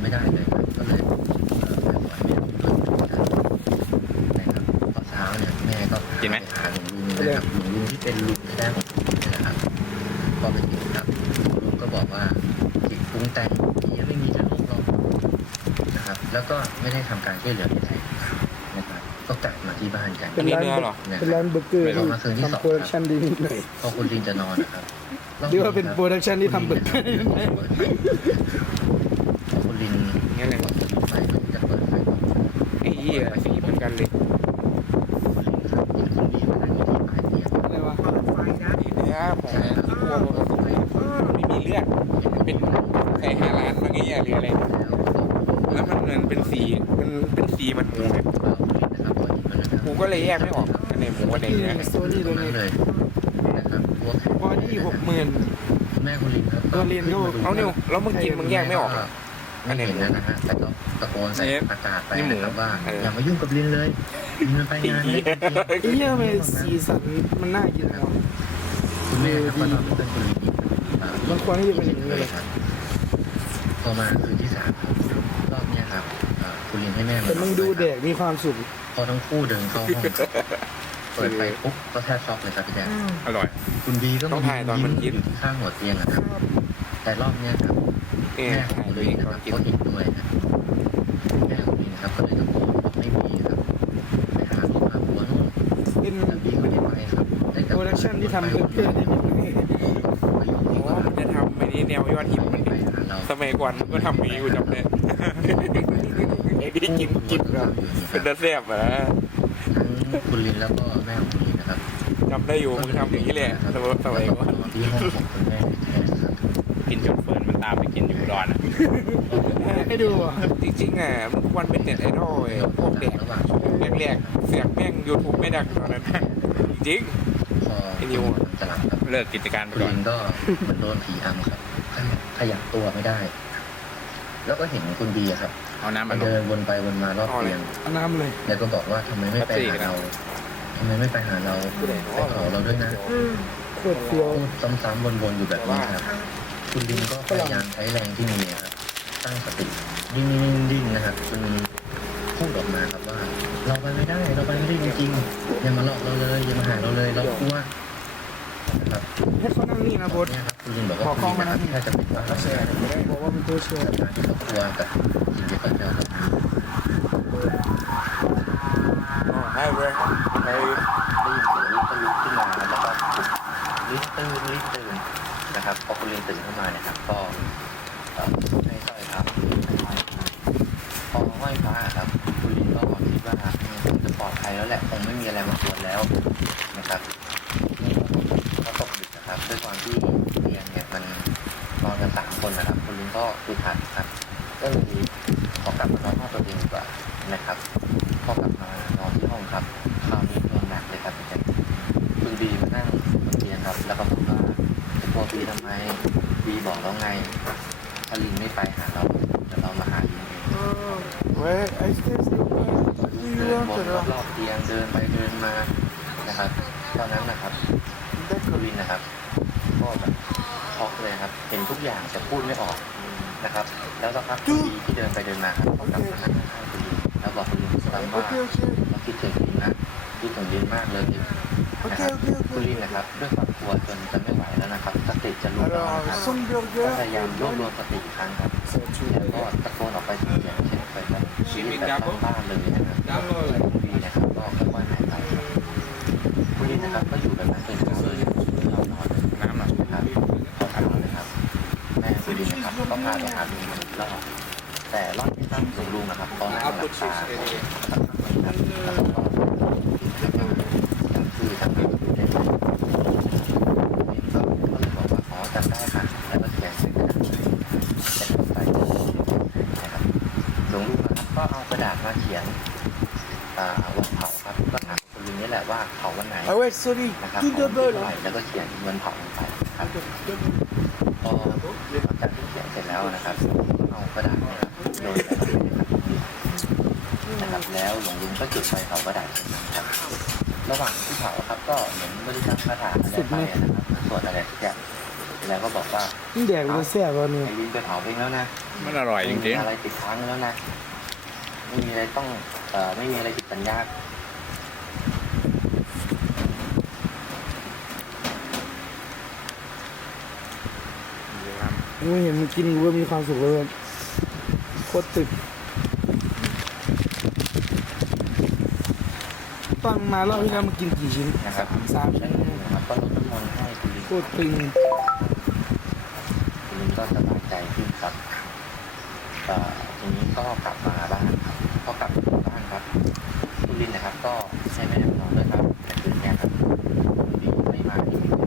ไม่ได้เลยครับก็เลยกินไหมาลุงลุงนะครับลุงลุงที่เป็นลุงแท้ของผมไปถึงครับลุงก็บอกว่าจิบฟงเต้ยไม่มีจะลอกๆนะครับ แล้วก็ไม่ได้ทำการช่วยเหลือใครนะครับก็กลัมาที่บ้านกันเป็นร้านหรอเป็นร้านเบอร์เกอร์ที่ทำโปรดักชันดีนิดหน่อยพอคุณลิงจะนอนนะครับเรียกว่าเป็นโปรดักชันที่ทำเบอร์เกอร์ นิน่อยพอคุณลินงั้นเลยวิตช์ไฟก็จะเปิดไฟก่อนไอ้เหี้ยสีเหมือนกันเลยคุณลินครับเห็นคุณบีมานั่งอยู่ที่ปลายเตียงอะไรวะนี่เนื้อผมที่พวกมันไม่มีเลือดเป็นไข่ฮาลานบางอย่างหรืออะไรแล้วมันเหมือนเป็นสีมันเป็นสีมันมูไงหมูก็เลยแยกไม่ออกอันไหนหมูอันไหนเนื้อสตอรี่ตรงนี้เลยนะครับตัวแข็งบอดี้หกหมื่นแม่คุณลินครับตัวลินก็เอานิวแล้วมึงกินมึงแยกไม่ออกอั นเห็นนะนะฮะแต่ก็ตะโกนใส่เอ๊ะอากาศไปนี่หมูนะครับว่าเออออย่ามายุ่งกับลินเลยลินมันไปงานเล็กไอ้เหี้ยมันสีสันมันน่ากินแล้วคุณแม่ครับก็ตอนที่เป็นคุณลินอ่ามันควรที่จะเป็นอย่างนี้เลยครับพอมาคืนที่สามครับรอบเนี้ยครับอ่าคุณลินให้แม่มาแต่มึงดูแดกมีความสุขพอทั้งคู่เดินเข้าห้องครับเปิดไปปุ๊บก็แทบช็อกเลยครับพี่แดนอร่อย คุณบีก็ต้องถ่ายตอนมันกินอยู่ที่ข้างหัวเตียงอะครับ แต่รอบเนี้ยครับ เอ๊ะแม่ขอถ่างยเลเลยยนะตคอรันบกินก็เห็นด้วยนะแม่ของบีนะครับก็เลยตะโกนบอกไม่มีครับไปหาลูกหาผัวนู่นเป็นแต่บีก็ไม่ไปครับได้กลับโปรดักชันที่ทำเบอร์เกอร์นิดหน่อยประโยคโอ้ที่ว่ามันจะทำไม่ได้แนวยอดฮิตมันไปดิหาเราสมัยก่อนมันก็ทำอย่างนี้กูจำได้ไอ้ที่กินกินแบบเป็นตาแซ่บอะทั้งคุณลินแล้วก็แม่ของคุณลินนะครับจำได้อยู่มึงทำอย่างนี้แหละสมัยสมัยก็ก่อนนอนที่ห้องของคุณแม่แท้ๆครับ กินจนเฟิร์นมันตามไปกินอยู่อุดอนอะให้ดูอะจริงๆอะมันควรเป็นเน็ตไอดอลไอ้พวกเด็กระหว่างช่วงแรกๆเสียงแม่งยูทูบไม่ดังตอนนั้นจริงพอไอ้นิวจะหลับครับเลิกกิจการไปคุณก่อนลินก็เหมันโดนผีอำครับขยับขยับตัวไม่ได้ แล้วก็เห็นคุณบีอะครับเอาน้ำมัมานลงเดินวนไปวนมารอบเตียงเอาน้ำเลยแล้วก็บอกว่าทำไมไม่ไปหาเราทำไมไม่ไปหาเราไปขอเราด้วยนะโคตรเฟี้ยวพูดซ้ำๆวนๆอยู่แบบนี้ครับ คุณลินก็พยายามใช้แรงที่มีครับตั้งสติดิ้นๆดิ้นๆนะครับจนพูดออกมาครับว่า เราไปไม่ได้เราไปไม่ได้จริงๆอย่ามาหลอกเราเลยอย่ามาหาเราเลยเรากลัวนะครับให้เขานั่งนี่นะบดเนี่ยครับคุณลินบอกว่าคุณลินนะครับแค่จะเป็นบ้าแล้วแชร์บอกว่าเป็นตัวแชร์กับการที่เขากลัวกับสิ่งที่เขาเจอครับอ๋อให้เว้ยไป ได้ยินเสียงลิฟต์ก็ลุกขึ้นมาแล้วก็ลิฟต์ตื่นลิฟต์ตื่น นะครับพอคุณลินตื่นขึ้นมาเนี่ยครับ ก็เอ่อให้สร้อยครับพอห้อยพระครับคุณลินก็คิดว่าอืมคงจะปลอดภัยแล้วแหละคงไม่มีอะไรมากวนแล้วนะครับก็ตกดึกนะครับ ด้วยความที่เตียงเนี่ยมันนอนกันสามคนนะครับ คุณลินก็คือขาดครับก็เลยขอกลับมานอนห้องตัวเองดีกว่านะครับพอกลับมานอนที่ห้องครับคราวนี้โดนหนักเลยครับพี่แจ๊คคุณบีมานั่งบนเตียงครับแล้วก็ ลัวบีทำไมบีบอกแล้วไงถ้าลินไม่ไปหาเราเดี๋ยวเรามาหาลินเองเว้ยไอ้สเตสเดินวนรอบๆเตียงเดินไปเดินมานะครับ ตอนนั้นนะครับได้คุณลินนะครับก็แบบช็อกเลยครับ เห็นทุกอย่างแต่พูดไม่ออกนะครับ แล้วสักพักคุณบีที่เดินไปเดินมาครับก็กลับมานั่งข้างๆคุณลินแล้วบอกคุณลินซ้ำว่าเราคิดถึงลินนะคิดถึงลินมากเลยนะครับคุณลินนะครับด้วยความกลัวจนจะไม่ไหว ติจะหลุดแล้วนะครับส่งเบอร์เกอก็ร์พยายามรวบรวมสติอีกครั้งครับแล้วก็ตะโกนออกไปเสียงเช่นเคยครับชีวิตแบบบ้านๆเลยนะครับคุณลีนะครับก็ค่อยๆหายไปครับคุณลินนะครับก็อยู่แบบนั้นเป็นเช้าเลยเรานอนน้ำหน่อยนะครับพอเช้านะครับ แม่คุณลินนะครับก็พาไปหาลุงอีกรอบแต่รอบที่ตั้งหลวงลุงนะครับตอนนั้นหลับตานะครับแล้วก็คือทำให้คุณได้ก็เลยบอกว่าอ๋อจำได้ค่ะแล้วก็เขียนเสร็จนะครับเสร็จไปนะครับหลวงลุงนะครับ ก็เอากระดาษมาเขียนอ่าวันเผาครับก็ถามคุณลุงนี่แหละว่าเผาวันไหนเอาไว้สวัสดีนะครับจุดเผาเบอวันร์ที่เหรเท่าอไหร่แล้วก็เขียนวันเผาลงไปครับพอหลังจากที่เขียนเสร็จแล้วนะครับเอากระดาษเนี่ยครับโยนไปลงไปในขันนะครับแล้วหลวงลุงก็จุดไฟเผากระดาษเช่นนั้นครับระหว่างที่เผาครับก็เหมือนบริกรรมคาถาอะไรไปนะครับสวดอะไรสักอย่างแล้วก็บอกว่านี่แดกมันแซ่บวะเนี่ยไอ้ลินไปเผาเองแล้วนะมันอร่อยจไม่ริมีงอะไรติดค้างแล้วนะ ไม่มีอะไรต้องเอ่อไม่มีอะไรผิดสัญญาไม่เห็นมันกินกูก็มีความสุขเลยโคตรติดตอนมาเล่าให้กันมากินกี่ชิ้นนะครับสามชั้นนะครับก็ลดน้ำมันต์ให้คุณโคตรปิงคุณลิงก็สบายใจขึ้นครับเอ่อ ทีนี้ก็กลับมาบ้านครับพอกลับมาบ้านครับคุณลินนะครับ ก็ใช้แม่ของน้องเลยครับแต่คืนนี้ครับไม่มาที่